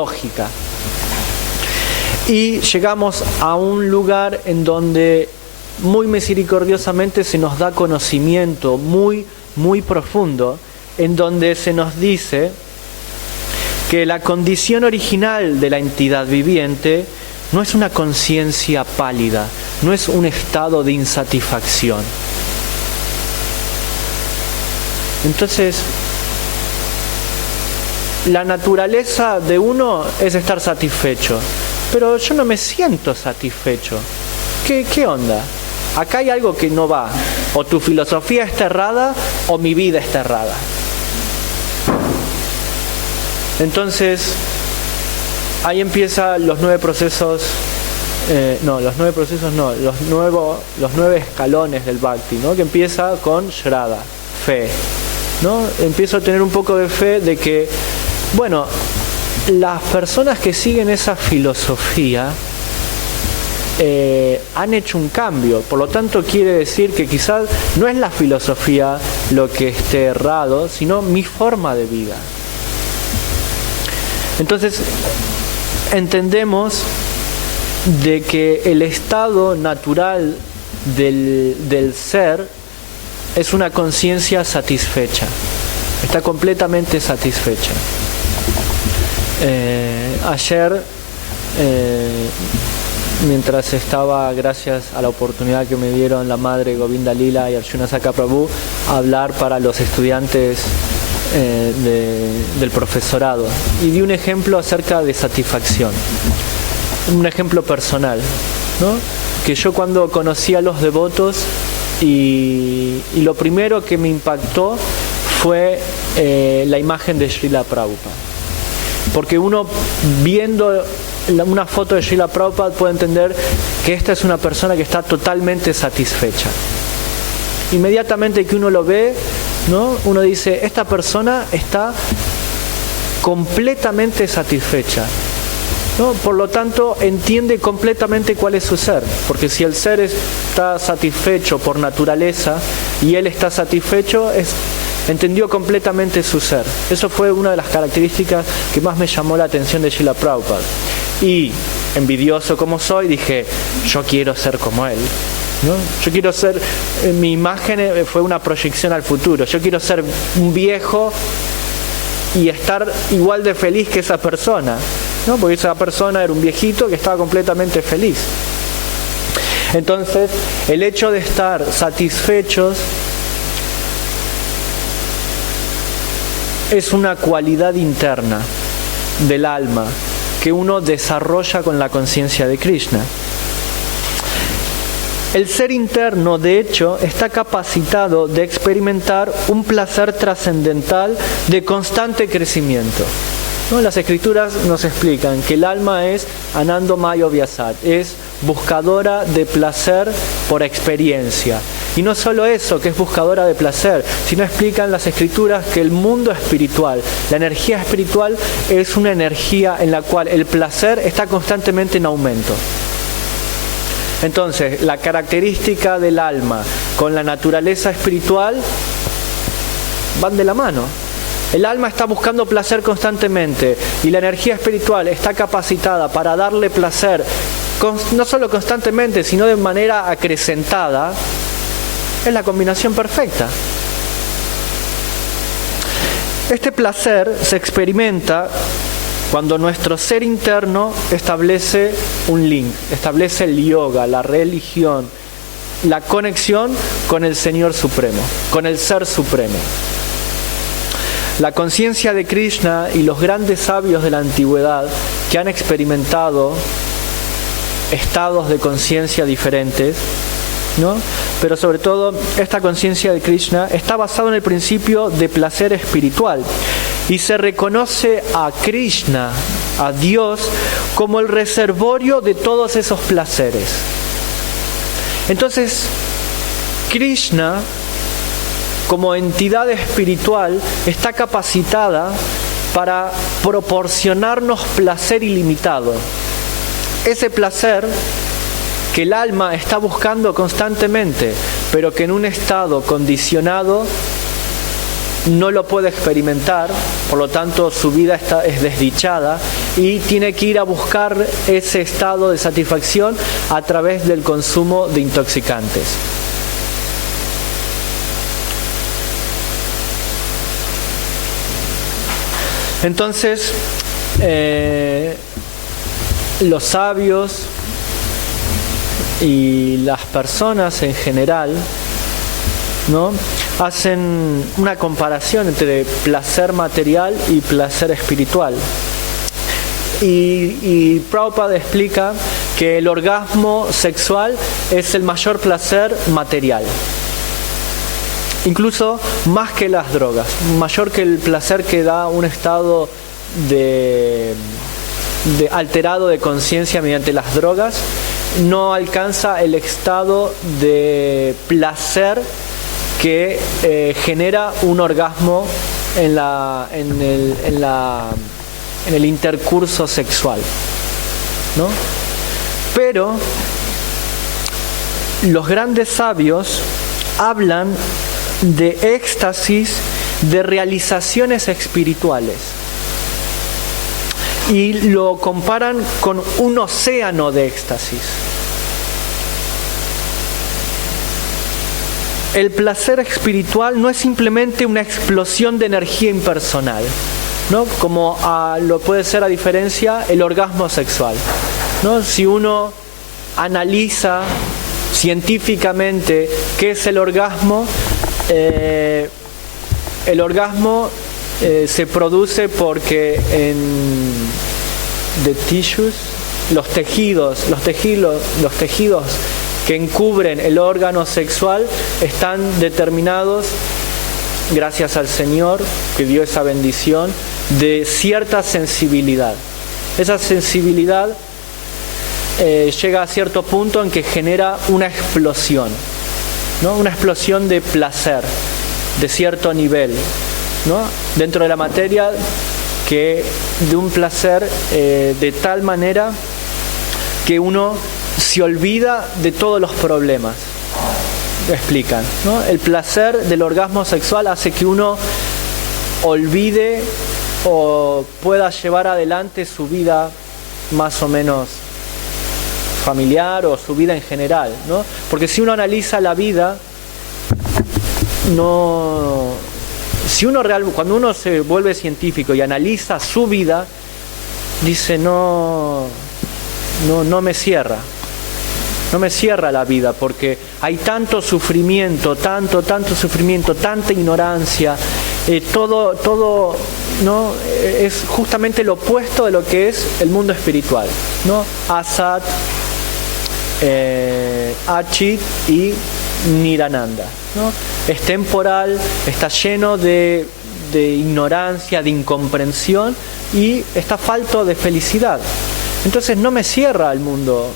lógica. Y llegamos a un lugar en donde muy misericordiosamente se nos da conocimiento muy profundo, en donde se nos dice que la condición original de la entidad viviente no es una conciencia pálida, no es un estado de insatisfacción. Entonces, la naturaleza de uno es estar satisfecho, pero yo no me siento satisfecho. ¿Qué onda? Acá hay algo que no va. O tu filosofía está errada o mi vida está errada. Entonces, ahí empiezan los 9 procesos, los 9 escalones del Bhakti, ¿no? Que empieza con Shraddha, fe, ¿no? Empiezo a tener un poco de fe de que, bueno, las personas que siguen esa filosofía han hecho un cambio. Por lo tanto, quiere decir que quizás no es la filosofía lo que esté errado, sino mi forma de vida. Entonces, entendemos de que el estado natural del ser es una conciencia satisfecha. Está completamente satisfecha. Ayer, mientras estaba, gracias a la oportunidad que me dieron la madre Govinda Lila y Arjuna Saka Prabhu, a hablar para los estudiantes del profesorado, y di un ejemplo acerca de satisfacción, un ejemplo personal, ¿no? Que yo cuando conocí a los devotos y lo primero que me impactó fue la imagen de Srila Prabhupada, porque uno viendo una foto de Srila Prabhupada puede entender que esta es una persona que está totalmente satisfecha. Inmediatamente que uno lo ve, ¿no? Uno dice, esta persona está completamente satisfecha, ¿no? Por lo tanto, entiende completamente cuál es su ser, porque si el ser está satisfecho por naturaleza y él está satisfecho, entendió completamente su ser. Eso fue una de las características que más me llamó la atención de Srila Prabhupada. Y, envidioso como soy, dije, yo quiero ser como él, ¿no? Yo quiero ser, mi imagen fue una proyección al futuro. Yo quiero ser un viejo y estar igual de feliz que esa persona, ¿no? Porque esa persona era un viejito que estaba completamente feliz. Entonces, el hecho de estar satisfechos es una cualidad interna del alma que uno desarrolla con la conciencia de Krishna. El ser interno, de hecho, está capacitado de experimentar un placer trascendental de constante crecimiento, ¿no? Las escrituras nos explican que el alma es Anando Mayo Vyasat, es buscadora de placer por experiencia. Y no solo eso, que es buscadora de placer, sino explican las escrituras que el mundo espiritual, la energía espiritual, es una energía en la cual el placer está constantemente en aumento. Entonces, la característica del alma con la naturaleza espiritual van de la mano. El alma está buscando placer constantemente y la energía espiritual está capacitada para darle placer, no solo constantemente, sino de manera acrecentada. Es la combinación perfecta. Este placer se experimenta cuando nuestro ser interno establece un link, establece el yoga, la religión, la conexión con el Señor Supremo, con el Ser Supremo. La conciencia de Krishna y los grandes sabios de la antigüedad que han experimentado estados de conciencia diferentes, ¿no? Pero sobre todo esta conciencia de Krishna está basada en el principio de placer espiritual y se reconoce a Krishna, a Dios, como el reservorio de todos esos placeres. Entonces, Krishna, como entidad espiritual, está capacitada para proporcionarnos placer ilimitado. Ese placer que el alma está buscando constantemente, pero que en un estado condicionado no lo puede experimentar, por lo tanto su vida es desdichada, y tiene que ir a buscar ese estado de satisfacción a través del consumo de intoxicantes. Entonces, los sabios y las personas en general, ¿no?, hacen una comparación entre placer material y placer espiritual. Y Prabhupada explica que el orgasmo sexual es el mayor placer material. Incluso más que las drogas, mayor que el placer que da un estado de alterado de conciencia mediante las drogas, no alcanza el estado de placer que genera un orgasmo en el intercurso sexual, ¿no? Pero los grandes sabios hablan de éxtasis, de realizaciones espirituales, y lo comparan con un océano de éxtasis. El placer espiritual no es simplemente una explosión de energía impersonal, ¿no?, como lo puede ser a diferencia el orgasmo sexual, ¿no? Si uno analiza científicamente qué es el orgasmo se produce porque los tejidos que encubren el órgano sexual están determinados, gracias al Señor que dio esa bendición, de cierta sensibilidad. Esa sensibilidad llega a cierto punto en que genera una explosión, ¿no?, una explosión de placer de cierto nivel, ¿no?, dentro de la materia, que de un placer de tal manera que uno se olvida de todos los problemas. Explican, ¿no? El placer del orgasmo sexual hace que uno olvide o pueda llevar adelante su vida más o menos familiar o su vida en general, ¿no? Porque si uno analiza la vida, cuando uno se vuelve científico y analiza su vida, dice no me cierra la vida, porque hay tanto sufrimiento, tanto sufrimiento, tanta ignorancia, todo, ¿no?, es justamente lo opuesto de lo que es el mundo espiritual, ¿no? Asat, Achit y Nirananda, ¿no? Es temporal, está lleno de ignorancia, de incomprensión, y está falto de felicidad. Entonces no me cierra el mundo,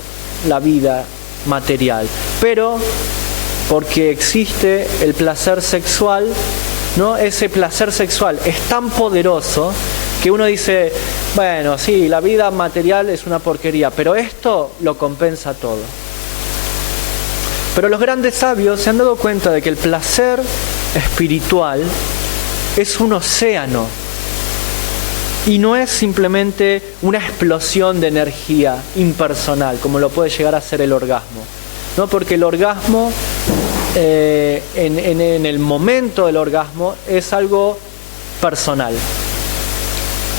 la vida material, pero porque existe el placer sexual, ¿no? Ese placer sexual es tan poderoso que uno dice, bueno, sí, la vida material es una porquería, pero esto lo compensa todo. Pero los grandes sabios se han dado cuenta de que el placer espiritual es un océano y no es simplemente una explosión de energía impersonal como lo puede llegar a ser el orgasmo, ¿no? Porque el orgasmo, en el momento del orgasmo, es algo personal,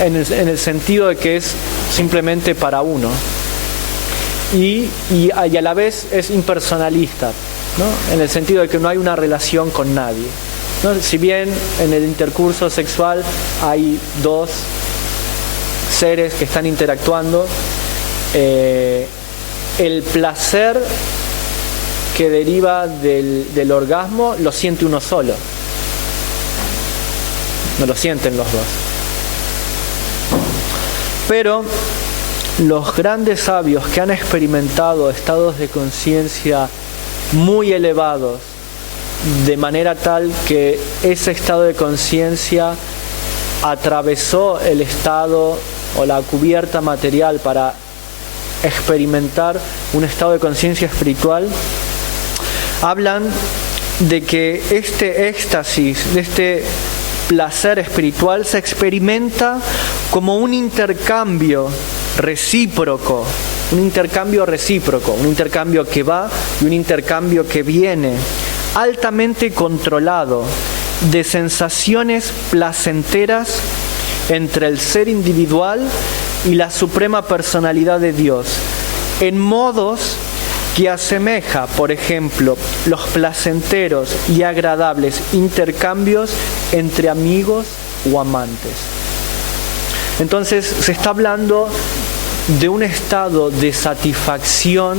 en el sentido de que es simplemente para uno. Y a la vez es impersonalista, ¿no?, en el sentido de que no hay una relación con nadie, ¿no? Si bien en el intercurso sexual hay dos seres que están interactuando, el placer que deriva del orgasmo lo siente uno solo, no lo sienten los dos. Pero los grandes sabios que han experimentado estados de conciencia muy elevados, de manera tal que ese estado de conciencia atravesó el estado o la cubierta material para experimentar un estado de conciencia espiritual, hablan de que este éxtasis, de este placer espiritual, se experimenta como un intercambio recíproco, un intercambio que va y un intercambio que viene, altamente controlado, de sensaciones placenteras entre el ser individual y la suprema personalidad de Dios, en modos que asemeja, por ejemplo, los placenteros y agradables intercambios entre amigos o amantes. Entonces se está hablando de un estado de satisfacción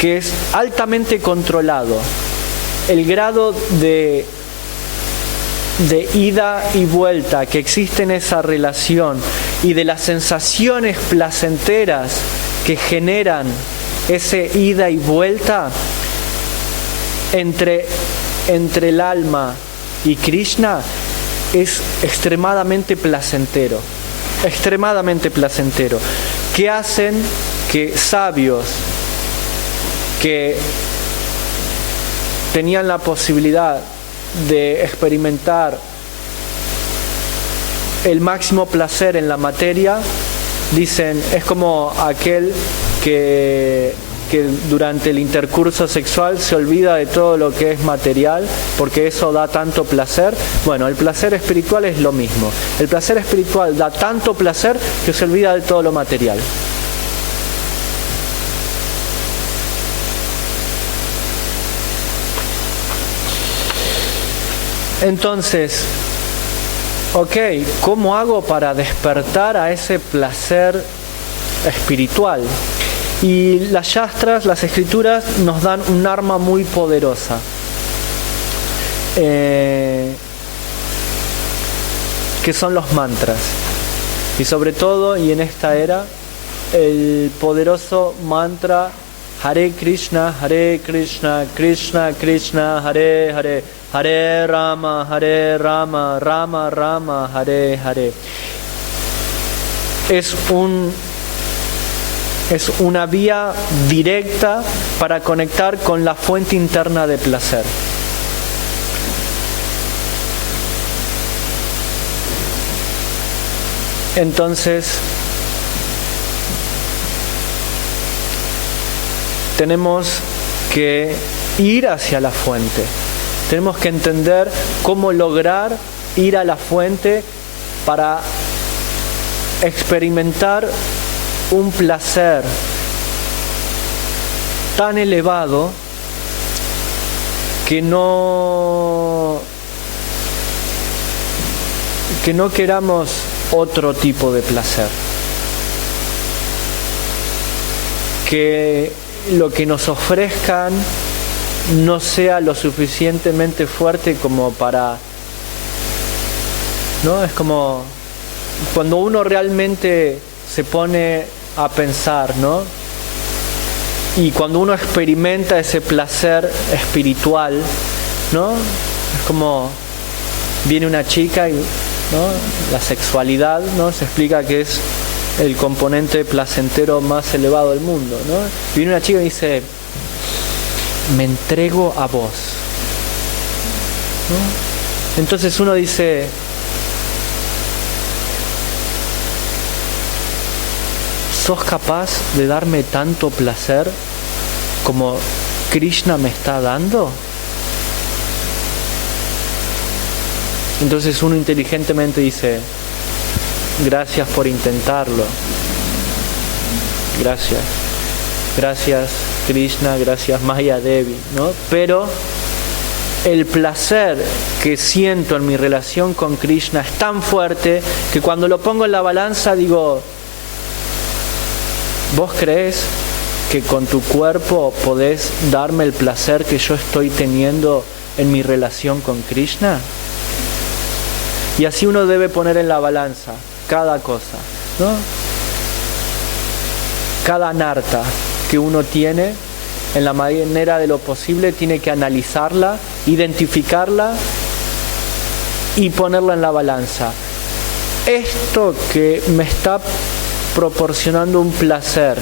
que es altamente controlado. El grado de ida y vuelta que existe en esa relación y de las sensaciones placenteras que generan ese ida y vuelta entre el alma y Krishna es extremadamente placentero, que hacen que sabios que tenían la posibilidad de experimentar el máximo placer en la materia, dicen, es como aquel que durante el intercurso sexual se olvida de todo lo que es material porque eso da tanto placer. Bueno, el placer espiritual es lo mismo. El placer espiritual da tanto placer que se olvida de todo lo material. Entonces, ¿cómo hago para despertar a ese placer espiritual? Y las Shastras, las escrituras, nos dan un arma muy poderosa. Que son los mantras. Y sobre todo, y en esta era, el poderoso mantra Hare Krishna, Krishna Krishna, Hare Hare, Hare Rama, Rama Rama, Hare Hare. Es una vía directa para conectar con la fuente interna de placer. Entonces, tenemos que ir hacia la fuente. Tenemos que entender cómo lograr ir a la fuente para experimentar un placer tan elevado que no queramos otro tipo de placer, que lo que nos ofrezcan no sea lo suficientemente fuerte como para, ¿no? Es como cuando uno realmente se pone a pensar, ¿no? Y cuando uno experimenta ese placer espiritual, ¿no? Es como viene una chica y, ¿no? La sexualidad, ¿no? Se explica que es el componente placentero más elevado del mundo, ¿no? Viene una chica y dice, me entrego a vos, ¿no? Entonces uno dice, ¿sos capaz de darme tanto placer como Krishna me está dando? Entonces uno inteligentemente dice, gracias por intentarlo. Gracias Krishna, gracias Maya Devi, ¿no? Pero el placer que siento en mi relación con Krishna es tan fuerte que cuando lo pongo en la balanza digo, ¿vos crees que con tu cuerpo podés darme el placer que yo estoy teniendo en mi relación con Krishna? Y así uno debe poner en la balanza cada cosa, ¿no? Cada narta que uno tiene, en la manera de lo posible, tiene que analizarla, identificarla y ponerla en la balanza. Esto que me está proporcionando un placer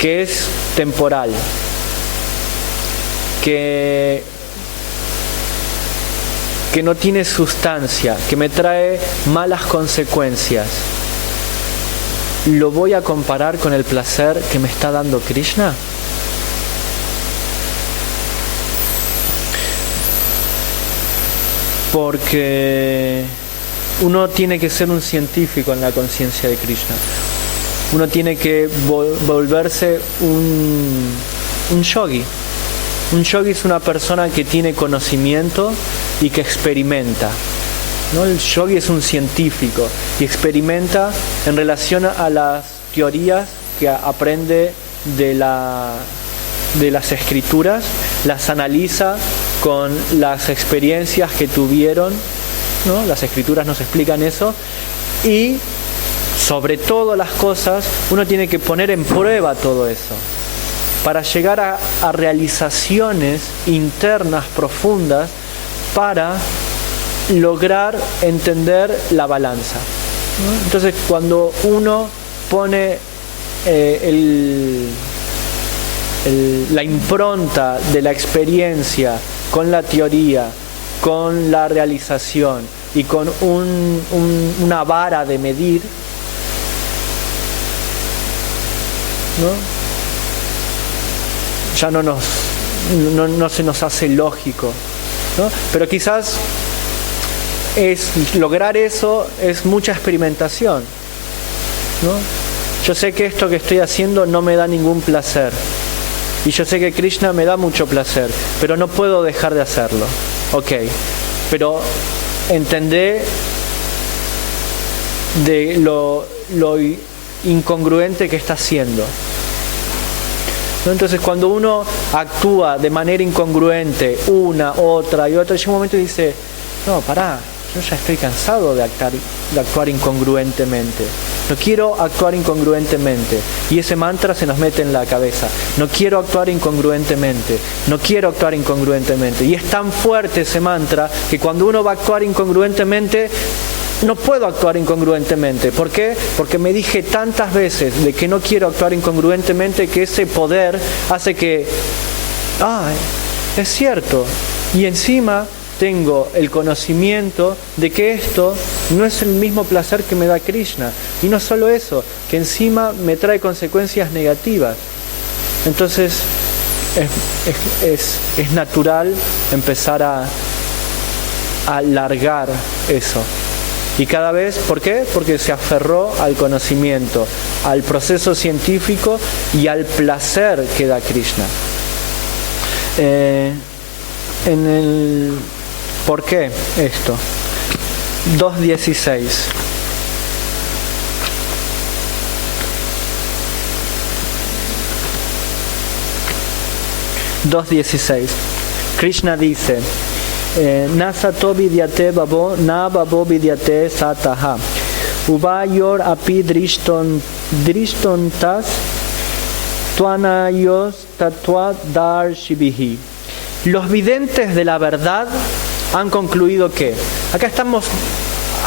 que es temporal, que que no tiene sustancia, que me trae malas consecuencias, ¿lo voy a comparar con el placer que me está dando Krishna? Porque uno tiene que ser un científico en la conciencia de Krishna. Uno tiene que volverse un yogi. Un yogi es una persona que tiene conocimiento y que experimenta, ¿no? El yogi es un científico y experimenta en relación a las teorías que aprende de las escrituras, las analiza con las experiencias que tuvieron, ¿no? Las escrituras nos explican eso, y sobre todas las cosas uno tiene que poner en prueba todo eso para llegar a realizaciones internas profundas para lograr entender la balanza, ¿no? Entonces, cuando uno pone la impronta de la experiencia con la teoría, con la realización y con una vara de medir, ¿no? Ya no se nos hace lógico, ¿no? Pero quizás lograr eso es mucha experimentación, ¿no? Yo sé que esto que estoy haciendo no me da ningún placer, y yo sé que Krishna me da mucho placer, pero no puedo dejar de hacerlo. Ok, pero entendé de lo incongruente que está haciendo, ¿no? Entonces, cuando uno actúa de manera incongruente una, otra y otra, llega un momento y dice, no, pará, yo ya estoy cansado de actuar incongruentemente. No quiero actuar incongruentemente. Y ese mantra se nos mete en la cabeza. No quiero actuar incongruentemente. No quiero actuar incongruentemente. Y es tan fuerte ese mantra que cuando uno va a actuar incongruentemente, no puedo actuar incongruentemente. ¿Por qué? Porque me dije tantas veces de que no quiero actuar incongruentemente que ese poder hace que, es cierto. Y encima tengo el conocimiento de que esto no es el mismo placer que me da Krishna. Y no solo eso, que encima me trae consecuencias negativas. Entonces es natural empezar a largar eso. Y cada vez, ¿por qué? Porque se aferró al conocimiento, al proceso científico y al placer que da Krishna. ¿Por qué esto? 2.16. Krishna dice, Nasato vidyate babo, na babo vidyate sataha. Uvayor api drishtontas tuanayos tatua darshibihi. Los videntes de la verdad han concluido que, acá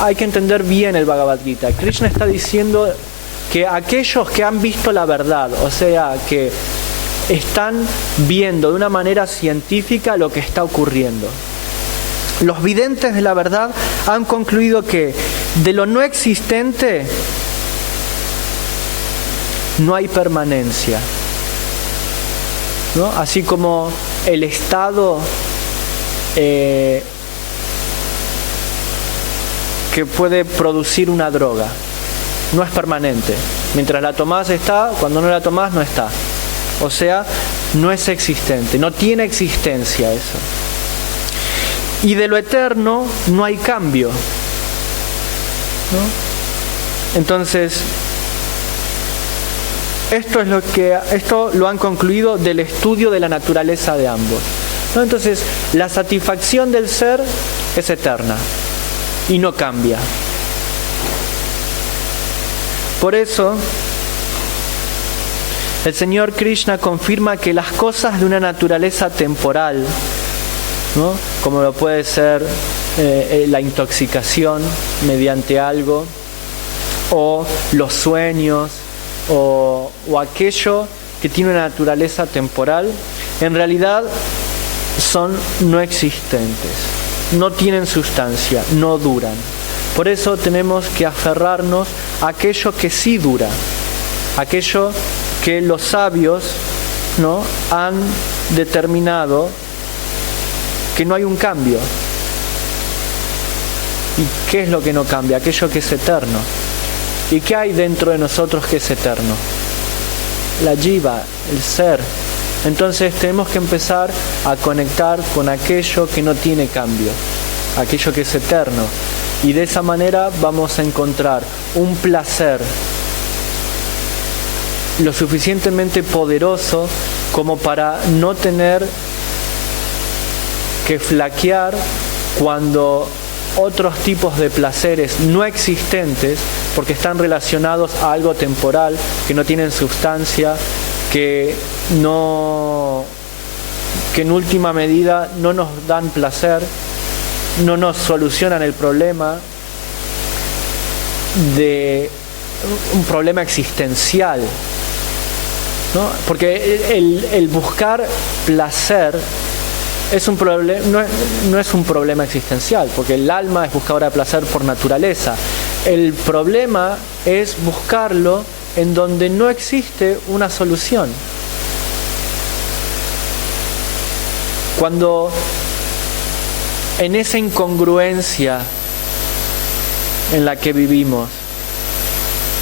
hay que entender bien el Bhagavad Gita. Krishna está diciendo que aquellos que han visto la verdad, o sea, que están viendo de una manera científica lo que está ocurriendo. Los videntes de la verdad han concluido que de lo no existente no hay permanencia, ¿no? Así como el estado que puede producir una droga no es permanente. Mientras la tomás está, cuando no la tomás no está. O sea, no es existente, no tiene existencia eso. Y de lo eterno no hay cambio, ¿no? Entonces, esto lo han concluido del estudio de la naturaleza de ambos, ¿no? Entonces, la satisfacción del ser es eterna y no cambia. Por eso, el Señor Krishna confirma que las cosas de una naturaleza temporal, ¿no? Como lo puede ser la intoxicación mediante algo, o los sueños, o aquello que tiene una naturaleza temporal, en realidad son no existentes. no tienen sustancia, no duran. Por eso tenemos que aferrarnos a aquello que sí dura, aquello que los sabios, ¿no?, han determinado que no hay un cambio. ¿Y qué es lo que no cambia? Aquello que es eterno. ¿Y qué hay dentro de nosotros que es eterno? La jiva, el ser. Entonces tenemos que empezar a conectar con aquello que no tiene cambio, aquello que es eterno. Y de esa manera vamos a encontrar un placer lo suficientemente poderoso como para no tener que flaquear cuando otros tipos de placeres no existentes, porque están relacionados a algo temporal, que no tienen sustancia, que en última medida no nos dan placer, no nos solucionan el problema de un problema existencial, ¿no? Porque el buscar placer es un problema, no es un problema existencial, porque el alma es buscadora de placer por naturaleza. El problema es buscarlo en donde no existe una solución. Cuando en esa incongruencia en la que vivimos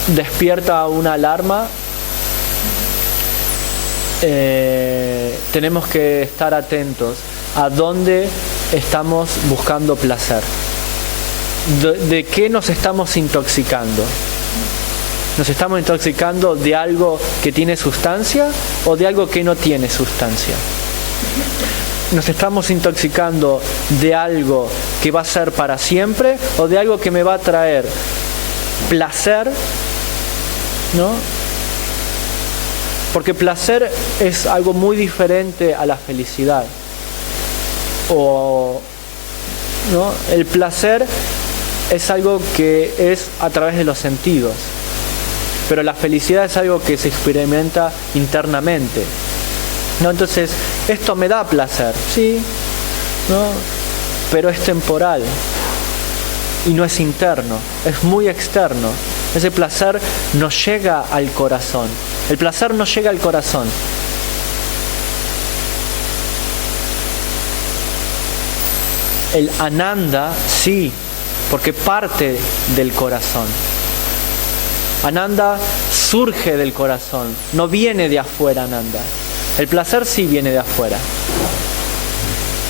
despierta una alarma, tenemos que estar atentos a dónde estamos buscando placer. ¿De qué nos estamos intoxicando? ¿Nos estamos intoxicando de algo que tiene sustancia o de algo que no tiene sustancia? ¿Nos estamos intoxicando de algo que va a ser para siempre o de algo que me va a traer placer, ¿no? Porque placer es algo muy diferente a la felicidad. ¿No? El placer es algo que es a través de los sentidos, pero la felicidad es algo que se experimenta internamente, ¿no? Entonces, esto me da placer, sí, ¿no? Pero es temporal y no es interno, es muy externo. Ese placer no llega al corazón. El placer no llega al corazón. El Ananda sí, porque parte del corazón. Ananda surge del corazón, no viene de afuera Ananda. El placer sí viene de afuera,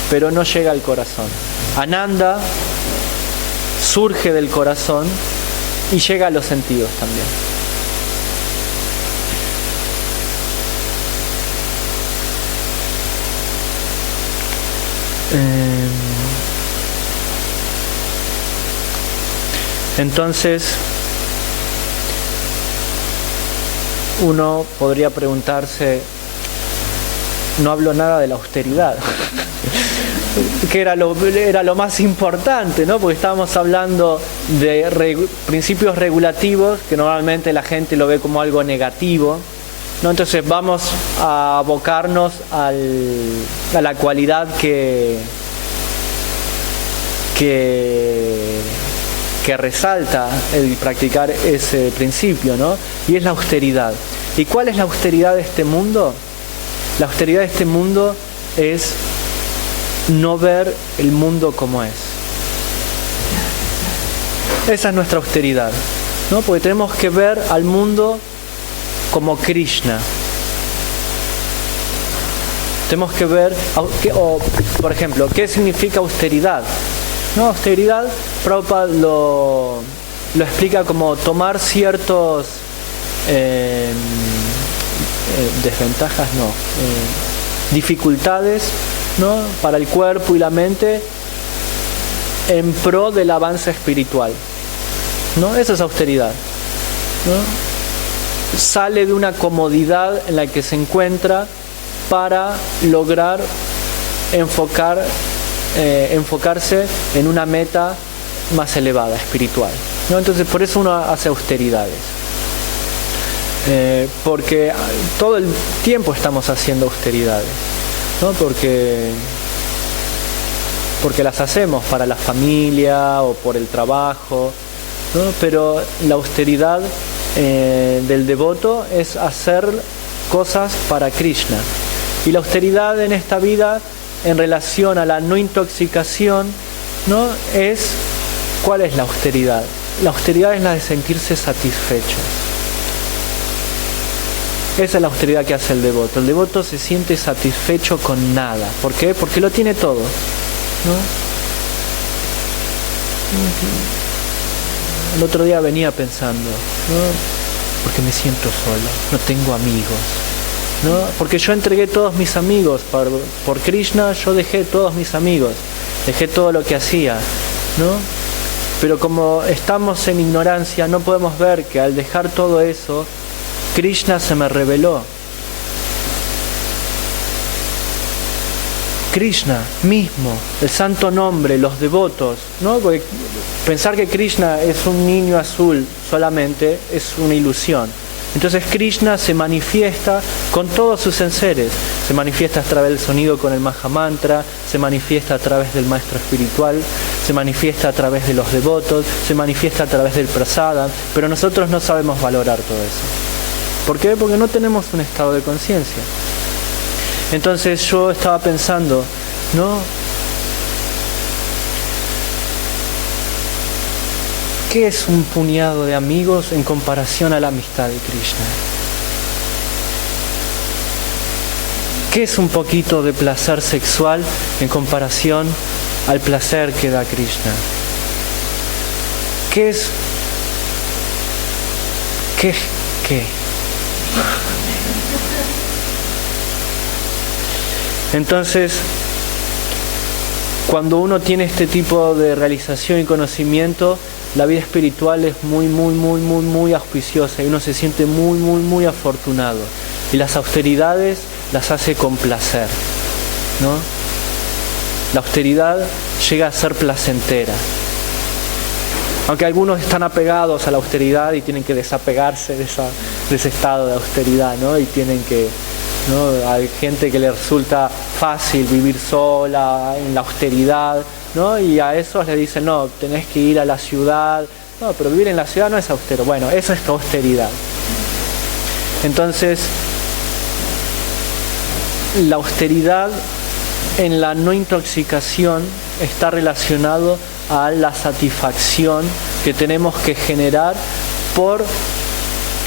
pero no llega al corazón. Ananda surge del corazón y llega a los sentidos también. Entonces, uno podría preguntarse, no hablo nada de la austeridad, que era lo más importante, ¿no? Porque estábamos hablando de principios regulativos, que normalmente la gente lo ve como algo negativo, ¿no? Entonces vamos a abocarnos a la cualidad que resalta el practicar ese principio, ¿no? Y es la austeridad. ¿Y cuál es la austeridad de este mundo? La austeridad de este mundo es no ver el mundo como es. Esa es nuestra austeridad, ¿no? Porque tenemos que ver al mundo como Krishna. Tenemos que ver, por ejemplo, ¿qué significa austeridad? No, austeridad, Prabhupada lo explica como tomar ciertos desventajas, dificultades, ¿no?, para el cuerpo y la mente en pro del avance espiritual, ¿no? Eso es austeridad, ¿no? Sale de una comodidad en la que se encuentra para lograr enfocarse en una meta más elevada, espiritual, ¿no? Entonces por eso uno hace austeridades, porque todo el tiempo estamos haciendo austeridades, ¿no? Porque porque las hacemos para la familia o por el trabajo, ¿no? Pero la austeridad del devoto es hacer cosas para Krishna. Y la austeridad en esta vida, en relación a la no intoxicación, ¿no? ¿Cuál es la austeridad? La austeridad es la de sentirse satisfecho. Esa es la austeridad que hace el devoto. El devoto se siente satisfecho con nada. ¿Por qué? Porque lo tiene todo, ¿no? El otro día venía pensando, ¿no? Porque me siento solo, no tengo amigos, ¿no? Porque yo entregué todos mis amigos por Krishna, yo dejé todos mis amigos, dejé todo lo que hacía, ¿no? Pero como estamos en ignorancia, no podemos ver que al dejar todo eso, Krishna se me reveló. Krishna mismo, el santo nombre, los devotos, ¿no? Porque pensar que Krishna es un niño azul solamente es una ilusión. Entonces Krishna se manifiesta con todos sus enseres, se manifiesta a través del sonido con el Mahamantra, se manifiesta a través del maestro espiritual, se manifiesta a través de los devotos, se manifiesta a través del prasada, pero nosotros no sabemos valorar todo eso. ¿Por qué? Porque no tenemos un estado de conciencia. Entonces yo estaba pensando, ¿no? ¿Qué es un puñado de amigos en comparación a la amistad de Krishna? ¿Qué es un poquito de placer sexual en comparación al placer que da Krishna? ¿Qué? Entonces, cuando uno tiene este tipo de realización y conocimiento, la vida espiritual es muy auspiciosa y uno se siente muy afortunado. Y las austeridades las hace con placer, ¿no? La austeridad llega a ser placentera. Aunque algunos están apegados a la austeridad y tienen que desapegarse de ese estado de austeridad, ¿no? Y tienen que, ¿no? Hay gente que le resulta fácil vivir sola en la austeridad, ¿no? Y a esos le dicen, no, tenés que ir a la ciudad. No, pero vivir en la ciudad no es austero. Bueno, eso es austeridad. Entonces, la austeridad en la no intoxicación está relacionado a la satisfacción que tenemos que generar por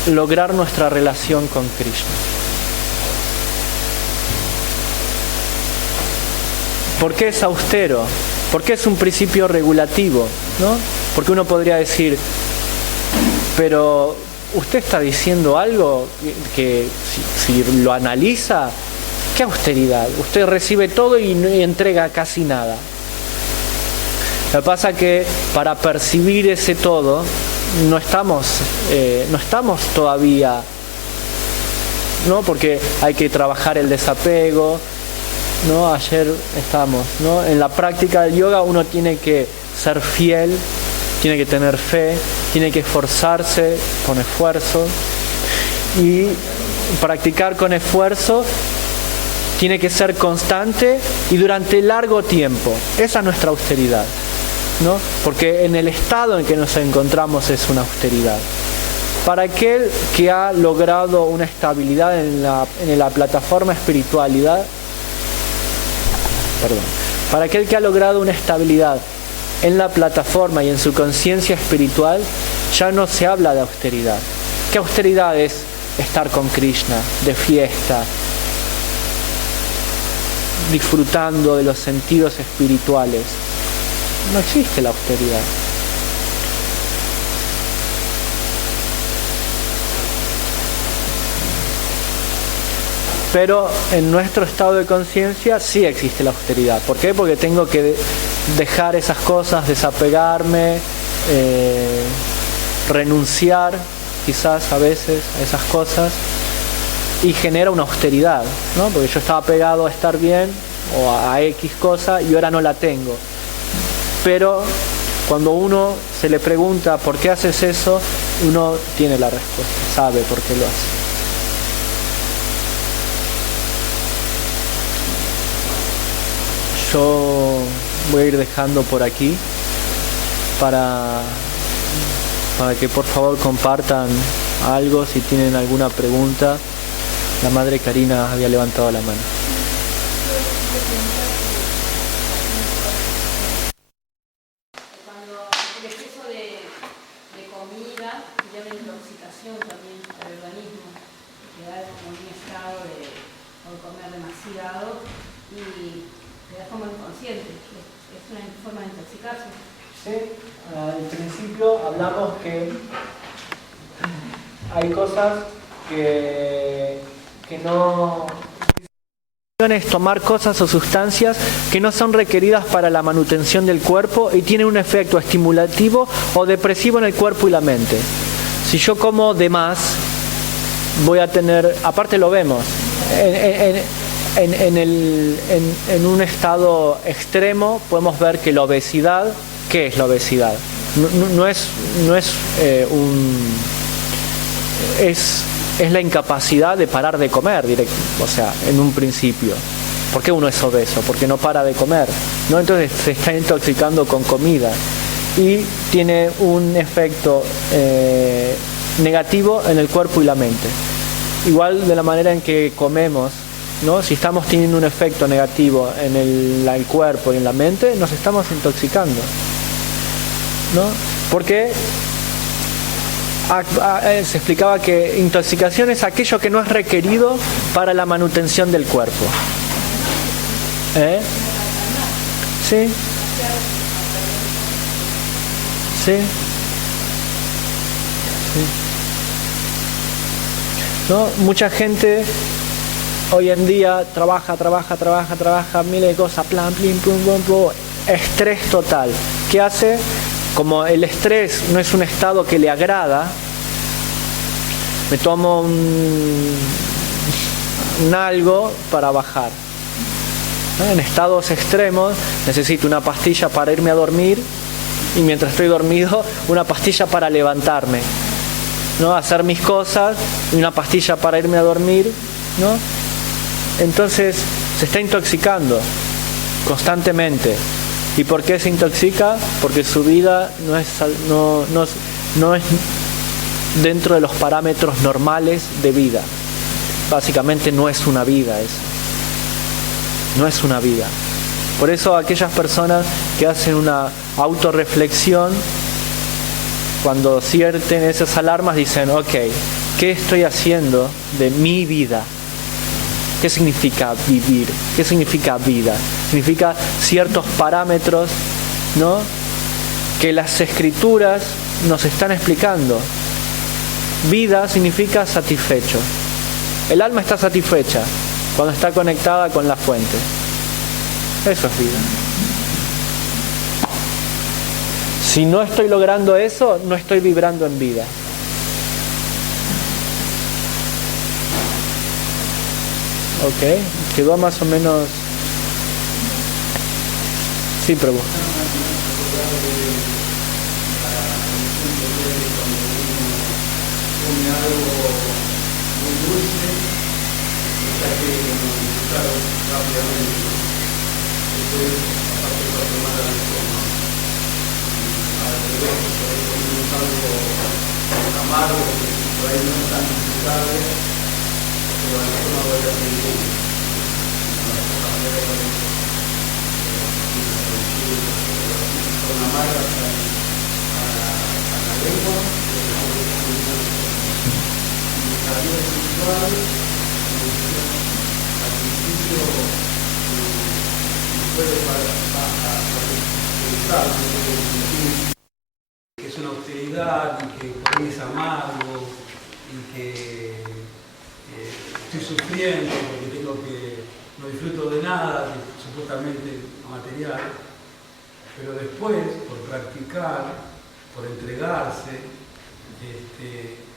lograr nuestra relación con Krishna. ¿Por qué es austero? Porque es un principio regulativo, ¿no? Porque uno podría decir, pero usted está diciendo algo que si lo analiza, ¿qué austeridad? Usted recibe todo y no entrega casi nada. Lo que pasa es que para percibir ese todo no estamos todavía, ¿no? Porque hay que trabajar el desapego, ¿no? Ayer estamos, ¿no? En la práctica del yoga uno tiene que ser fiel, tiene que tener fe, tiene que esforzarse con esfuerzo y practicar con esfuerzo. Tiene que ser constante y durante largo tiempo. Esa es nuestra austeridad, ¿no? Porque en el estado en que nos encontramos es una austeridad. Para aquel que ha logrado una estabilidad en la plataforma espiritualidad, para aquel que ha logrado una estabilidad en la plataforma y en su conciencia espiritual, ya no se habla de austeridad. ¿Qué austeridad es? Estar con Krishna, de fiesta, disfrutando de los sentidos espirituales. No existe la austeridad. Pero en nuestro estado de conciencia sí existe la austeridad. ¿Por qué? Porque tengo que dejar esas cosas, desapegarme, renunciar quizás a veces a esas cosas, y genera una austeridad, ¿no? Porque yo estaba pegado a estar bien o a X cosa y ahora no la tengo. Pero cuando uno se le pregunta ¿por qué haces eso?, uno tiene la respuesta, sabe por qué lo hace. Yo voy a ir dejando por aquí para que por favor compartan algo si tienen alguna pregunta. La madre Karina había levantado la mano. Cuando el exceso de comida lleva una intoxicación también para el organismo, quedar como en un estado de comer demasiado y quedar como inconsciente. Es una forma de intoxicarse. Sí, al principio hablamos que hay cosas que no es tomar cosas o sustancias que no son requeridas para la manutención del cuerpo y tienen un efecto estimulativo o depresivo en el cuerpo y la mente. Si yo como de más, voy a tener, aparte lo vemos, en un estado extremo podemos ver que la obesidad, ¿qué es la obesidad? Es la incapacidad de parar de comer, o sea, en un principio. ¿Por qué uno es obeso? Porque no para de comer, ¿no? Entonces se está intoxicando con comida y tiene un efecto negativo en el cuerpo y la mente. Igual de la manera en que comemos, ¿no? Si estamos teniendo un efecto negativo en el cuerpo y en la mente, nos estamos intoxicando, ¿no? Porque se explicaba que intoxicación es aquello que no es requerido para la manutención del cuerpo. ¿Sí? ¿Sí? ¿Sí? ¿No? Mucha gente hoy en día trabaja, miles de cosas, plan, plin, plum, plum, plum, estrés total. ¿Qué hace? Como el estrés no es un estado que le agrada, me tomo un algo para bajar. En estados extremos necesito una pastilla para irme a dormir y mientras estoy dormido una pastilla para levantarme, ¿no? Hacer mis cosas y una pastilla para irme a dormir, ¿no? Entonces se está intoxicando constantemente. ¿Y por qué se intoxica? Porque su vida no es dentro de los parámetros normales de vida. Básicamente no es una vida eso. No es una vida. Por eso aquellas personas que hacen una autorreflexión, cuando sienten esas alarmas, dicen, ok, ¿qué estoy haciendo de mi vida? ¿Qué significa vivir? ¿Qué significa vida? Significa ciertos parámetros, ¿no?, que las escrituras nos están explicando. Vida significa satisfecho. El alma está satisfecha cuando está conectada con la fuente. Eso es vida. Si no estoy logrando eso, no estoy vibrando en vida. Ok, quedó más o menos... Sí, Prabhu. Que es una austeridad y que por mí es amargo y que estoy sufriendo porque no disfruto de nada, supuestamente material, pero después, por practicar, por entregarse,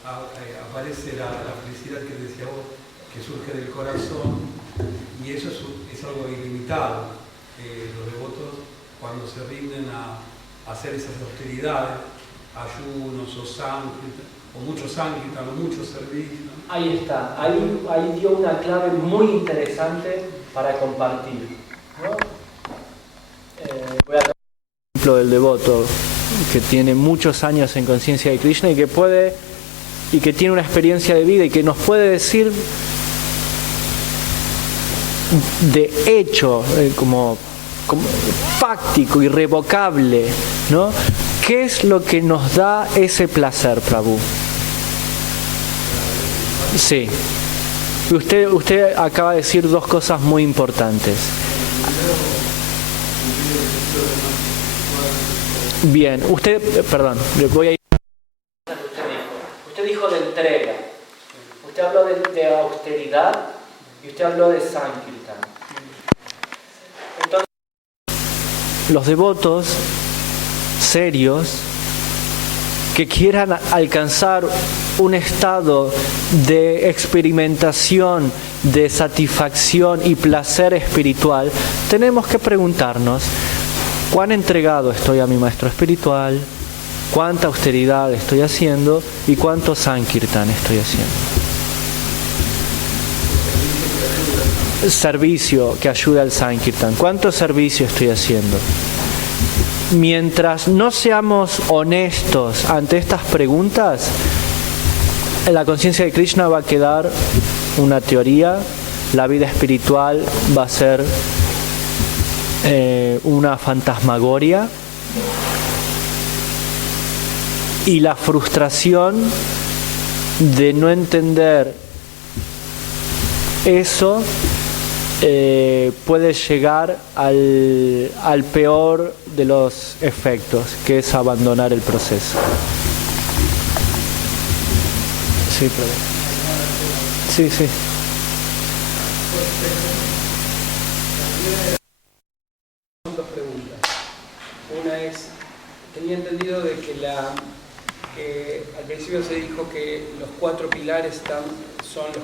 aparece la felicidad que decía vos, que surge del corazón, y eso es algo ilimitado. Los devotos, cuando se rinden a hacer esas austeridades, ayunos o sánkirtan, o muchos sánkirtan, o muchos servicios. Ahí está, ahí dio una clave muy interesante para compartir, ¿no? ejemplo del devoto que tiene muchos años en conciencia de Krishna y que tiene una experiencia de vida y que nos puede decir de hecho, como fáctico, irrevocable, ¿no? ¿Qué es lo que nos da ese placer, Prabhu? Sí. Usted acaba de decir dos cosas muy importantes. Bien, perdón, le voy a ir. Usted dijo de entrega. Usted habló de austeridad y usted habló de Sankirtan. Entonces, los devotos serios que quieran alcanzar un estado de experimentación, de satisfacción y placer espiritual, tenemos que preguntarnos: ¿cuán entregado estoy a mi maestro espiritual? ¿Cuánta austeridad estoy haciendo? ¿Y cuánto Sankirtan estoy haciendo? Servicio que ayude al Sankirtan. ¿Cuánto servicio estoy haciendo? Mientras no seamos honestos ante estas preguntas, en la conciencia de Krishna va a quedar una teoría, la vida espiritual va a ser una fantasmagoria, y la frustración de no entender eso puede llegar al peor de los efectos, que es abandonar el proceso. Sí, perdón. Sí, sí. Dos preguntas. Una es, tenía entendido de que al principio se dijo que los 4 pilares son los 4